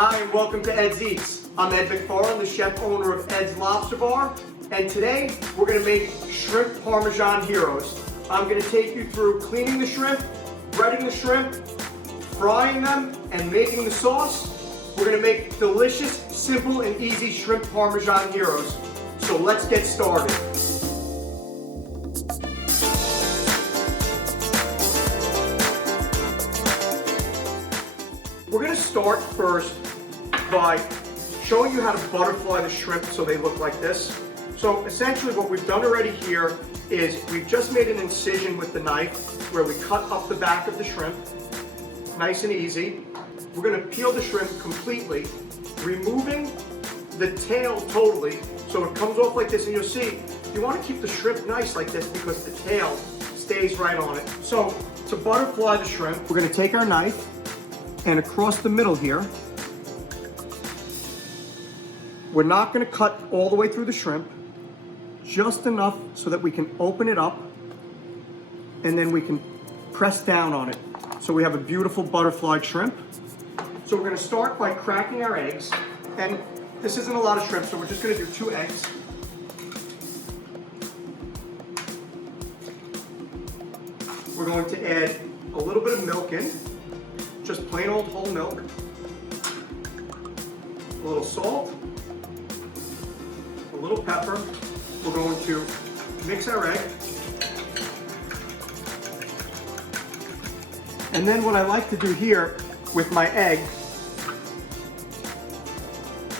Hi and welcome to Ed's Eats. I'm Ed McFarland, the chef owner of Ed's Lobster Bar, and today we're going to make shrimp Parmesan heroes. I'm going to take you through cleaning the shrimp, breading the shrimp, frying them, and making the sauce. We're going to make delicious, simple, and easy shrimp Parmesan heroes. So let's get started. We're going to start first by showing you how to butterfly the shrimp so they look like this. So essentially what we've done already here is we've just made an incision with the knife where we cut up the back of the shrimp, nice and easy. We're going to peel the shrimp completely, removing the tail totally so it comes off like this, and you'll see you want to keep the shrimp nice like this because the tail stays right on it. So to butterfly the shrimp, we're going to take our knife and across the middle here. We're not going to cut all the way through the shrimp, just enough so that we can open it up and then we can press down on it. So we have a beautiful butterflied shrimp. So we're going to start by cracking our eggs, and this isn't a lot of shrimp, so we're just going to do 2 eggs. We're going to add a little bit of milk in, just plain old whole milk, a little salt, a little pepper. We're going to mix our egg. And then what I like to do here with my egg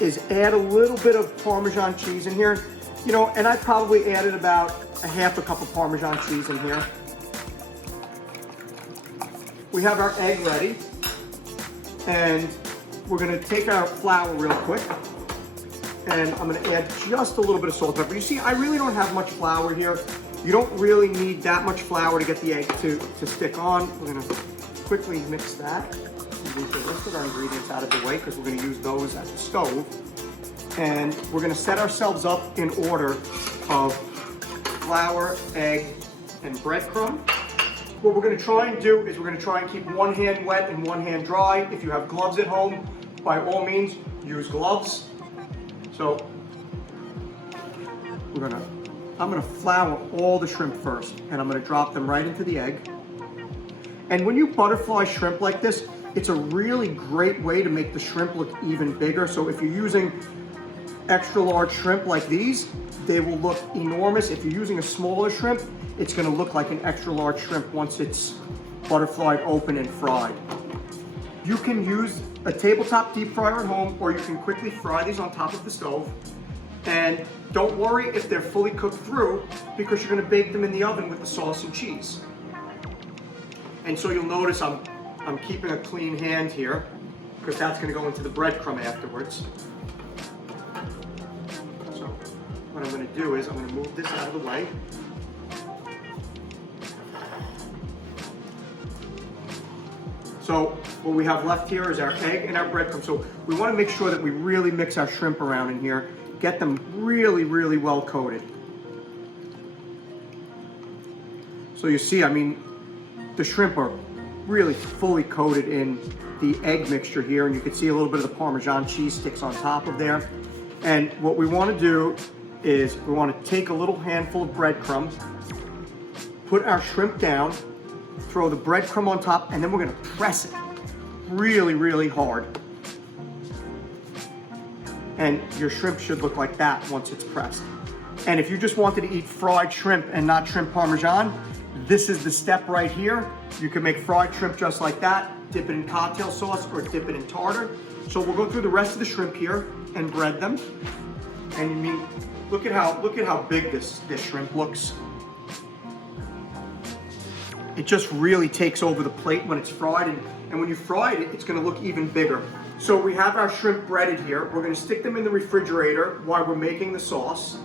is add a little bit of Parmesan cheese in here. You know, and I probably added about a half a cup of Parmesan cheese in here. We have our egg ready. And we're going to take our flour real quick, and I'm going to add just a little bit of salt and pepper. You see, I really don't have much flour here. You don't really need that much flour to get the egg to stick on. We're going to quickly mix that. Move the rest of our ingredients out of the way because we're going to use those at the stove. And we're going to set ourselves up in order of flour, egg, and breadcrumb. What we're going to try and do is we're going to try and keep one hand wet and one hand dry. If you have gloves at home, by all means, use gloves. So I'm going to flour all the shrimp first, and I'm going to drop them right into the egg. And when you butterfly shrimp like this, it's a really great way to make the shrimp look even bigger. So if you're using extra large shrimp like these, they will look enormous. If you're using a smaller shrimp, it's going to look like an extra large shrimp once it's butterflied open and fried. You can use a tabletop deep fryer at home, or you can quickly fry these on top of the stove. And don't worry if they're fully cooked through, because you're going to bake them in the oven with the sauce and cheese. And so you'll notice I'm keeping a clean hand here because that's going to go into the breadcrumb afterwards. So what I'm going to do is I'm going to move this out of the way. So what we have left here is our egg and our breadcrumb. So we want to make sure that we really mix our shrimp around in here, get them really, really well coated. So you see, I mean, the shrimp are really fully coated in the egg mixture here, and you can see a little bit of the Parmesan cheese sticks on top of there. And what we want to do is we want to take a little handful of breadcrumbs, put our shrimp down, throw the breadcrumb on top, and then we're going to press it really, really hard. And your shrimp should look like that once it's pressed. And if you just wanted to eat fried shrimp and not shrimp Parmesan, this is the step right here. You can make fried shrimp just like that, dip it in cocktail sauce or dip it in tartar. So we'll go through the rest of the shrimp here and bread them. And you mean, look at how big this shrimp looks. It just really takes over the plate when it's fried, and when you fry it, it's going to look even bigger. So we have our shrimp breaded here. We're going to stick them in the refrigerator while we're making the sauce.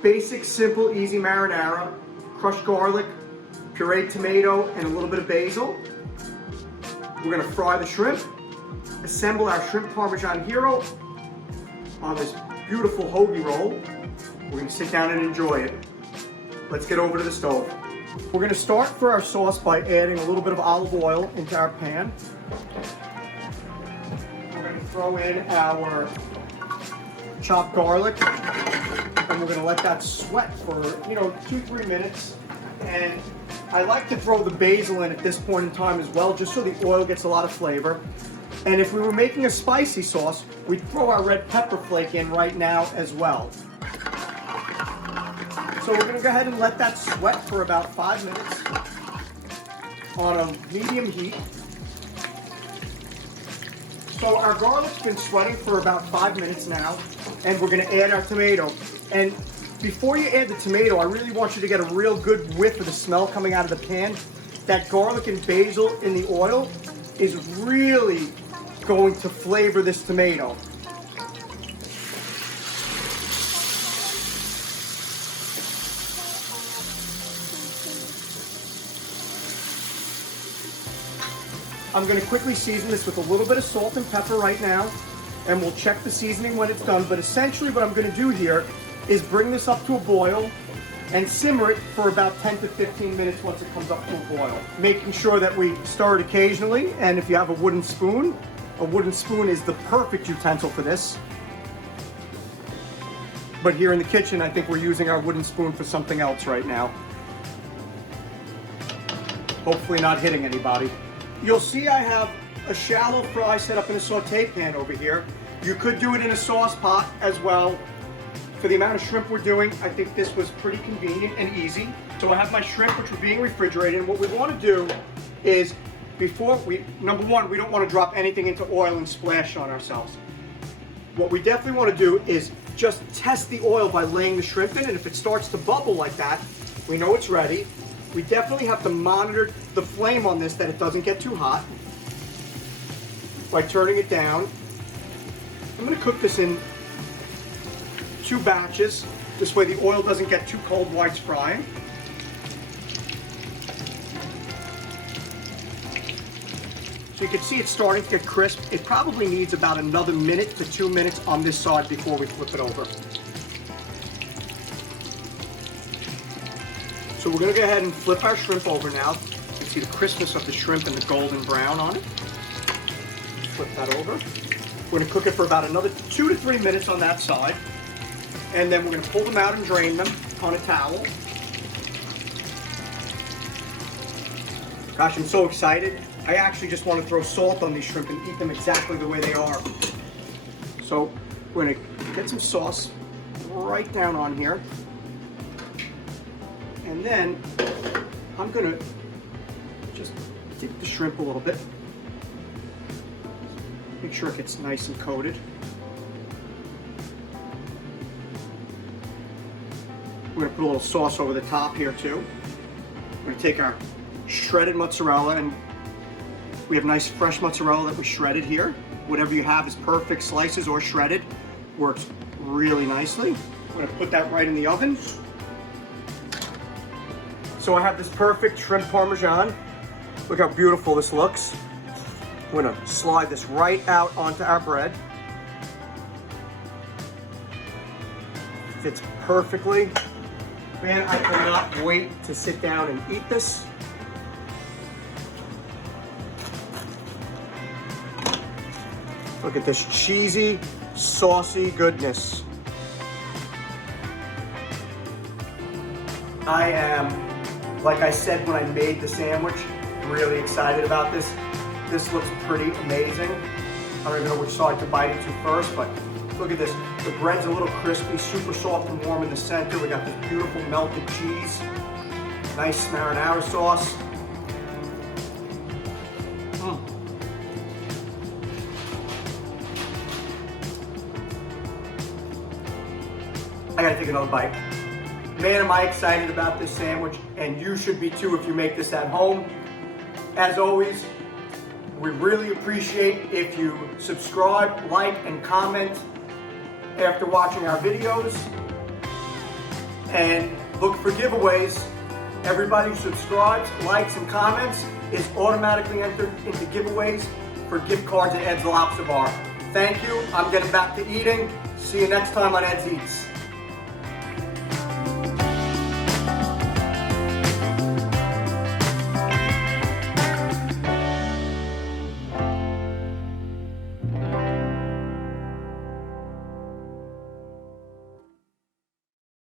Basic, simple, easy marinara, crushed garlic, pureed tomato, and a little bit of basil. We're going to fry the shrimp, assemble our shrimp Parmesan hero on this beautiful hoagie roll. We're going to sit down and enjoy it. Let's get over to the stove. We're going to start for our sauce by adding a little bit of olive oil into our pan. We're going to throw in our chopped garlic, and we're gonna let that sweat for, 2-3 minutes. And I like to throw the basil in at this point in time as well, just so the oil gets a lot of flavor. And if we were making a spicy sauce, we'd throw our red pepper flake in right now as well. So we're gonna go ahead and let that sweat for about 5 minutes on a medium heat. So our garlic's been sweating for about 5 minutes now, and we're gonna add our tomato. And before you add the tomato, I really want you to get a real good whiff of the smell coming out of the pan. That garlic and basil in the oil is really going to flavor this tomato. I'm going to quickly season this with a little bit of salt and pepper right now, and we'll check the seasoning when it's done. But essentially what I'm going to do here is bring this up to a boil and simmer it for about 10 to 15 minutes once it comes up to a boil. Making sure that we stir it occasionally, and if you have a wooden spoon is the perfect utensil for this. But here in the kitchen, I think we're using our wooden spoon for something else right now. Hopefully not hitting anybody. You'll see I have a shallow fry set up in a saute pan over here. You could do it in a sauce pot as well. For the amount of shrimp we're doing, I think this was pretty convenient and easy. So I have my shrimp, which are being refrigerated. And what we want to do is, number one, we don't want to drop anything into oil and splash on ourselves. What we definitely want to do is just test the oil by laying the shrimp in, and if it starts to bubble like that, we know it's ready. We definitely have to monitor the flame on this, that it doesn't get too hot, by turning it down. I'm going to cook this in 2 batches. This way the oil doesn't get too cold while it's frying. So you can see it's starting to get crisp. It probably needs about another 1 to 2 minutes on this side before we flip it over. So we're going to go ahead and flip our shrimp over now. You can see the crispness of the shrimp and the golden brown on it. Flip that over. We're going to cook it for about another 2 to 3 minutes on that side. And then we're going to pull them out and drain them on a towel. Gosh, I'm so excited. I actually just want to throw salt on these shrimp and eat them exactly the way they are. So we're going to get some sauce right down on here. And then I'm going to just dip the shrimp a little bit. Make sure it gets nice and coated. We're going to put a little sauce over the top here too. We're going to take our shredded mozzarella, and we have nice fresh mozzarella that we shredded here. Whatever you have is perfect. Slices or shredded works really nicely. We're going to put that right in the oven. So I have this perfect shrimp parmesan. Look how beautiful this looks. I'm gonna slide this right out onto our bread. Fits perfectly. Man, I cannot wait to sit down and eat this. Look at this cheesy, saucy goodness. I am, like I said when I made the sandwich, really excited about this. This looks pretty amazing. I don't even know which side to bite into first, but look at this. The bread's a little crispy, super soft and warm in the center. We got this beautiful melted cheese, nice marinara sauce. I gotta take another bite. Man, am I excited about this sandwich, and you should be too if you make this at home. As always, we really appreciate if you subscribe, like, and comment after watching our videos. And look for giveaways. Everybody who subscribes, likes, and comments is automatically entered into giveaways for gift cards at Ed's Lobster Bar. Thank you. I'm getting back to eating. See you next time on Ed's Eats.